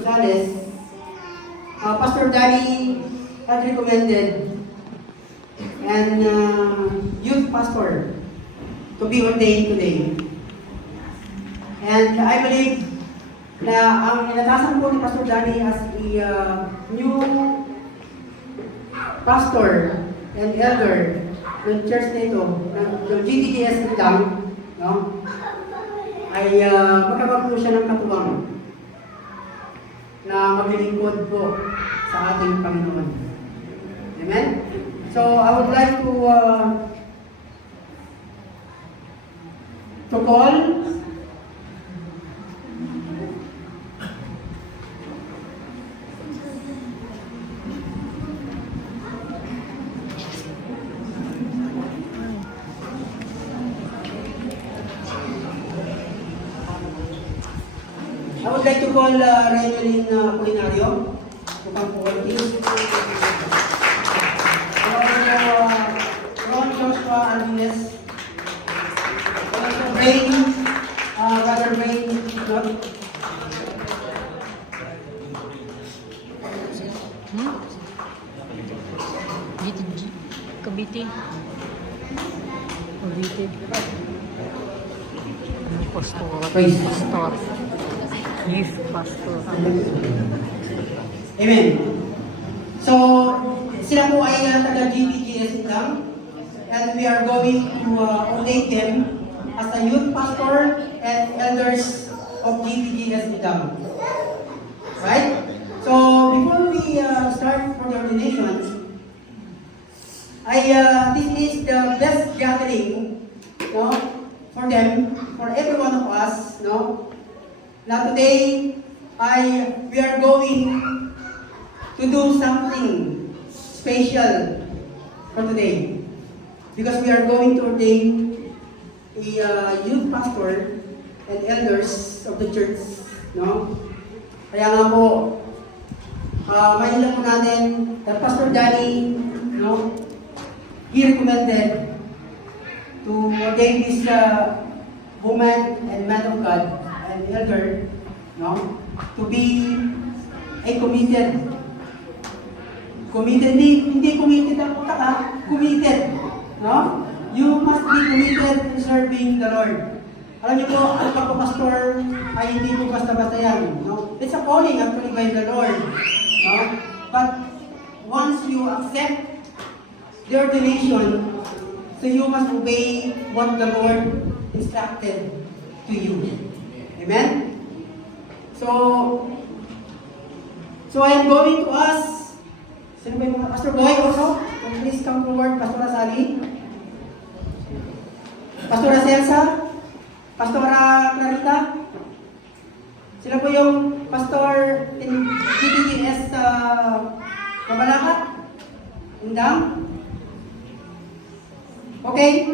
Gonzales, Pastor Danny had recommended and youth pastor to be ordained today. And I believe na ang inatasan po ni Pastor Danny as a new pastor and elder ng church na ito, ng GTGS lang, no? Ay magkabag po siya ng katuwang na maglilingkod po sa ating Panginoon. Amen? So, I would like to call Renelyn Culinario upang po-welcome. Ron Joshua Alvarez. Brother Brain, Cavite. Pastor. Youth pastor. Amen. So, sila po ay taga-GBGS lang, and we are going to ordain them as a youth pastor and elders of GBGS lang. Right? So, before we start for the ordination, this is the best gathering, no, for them, for every one of us, no. Now today, we are going to do something special for today, because we are going to ordain a youth pastor and elders of the church, no. Kaya nga po, mahilang po natin that Pastor Danny, no, he recommended to ordain this woman and man of God and elder, no, to be a committed, hindi committed ang utak, committed, no? You must be committed in serving the Lord. Alam niyo po, ang pagpapastor ay hindi po basta-basta yan, no? It's a calling actually by the Lord, no? But once you accept the ordination, so you must obey what the Lord instructed to you. Amen? So I am going to ask, sino ba yung mga Pastor Boy also? Please come forward, Pastora Sally, Pastora Celsa, Pastora Clarita. Sila po yung pastor in GTGS Kabalakat, Indang. Okay?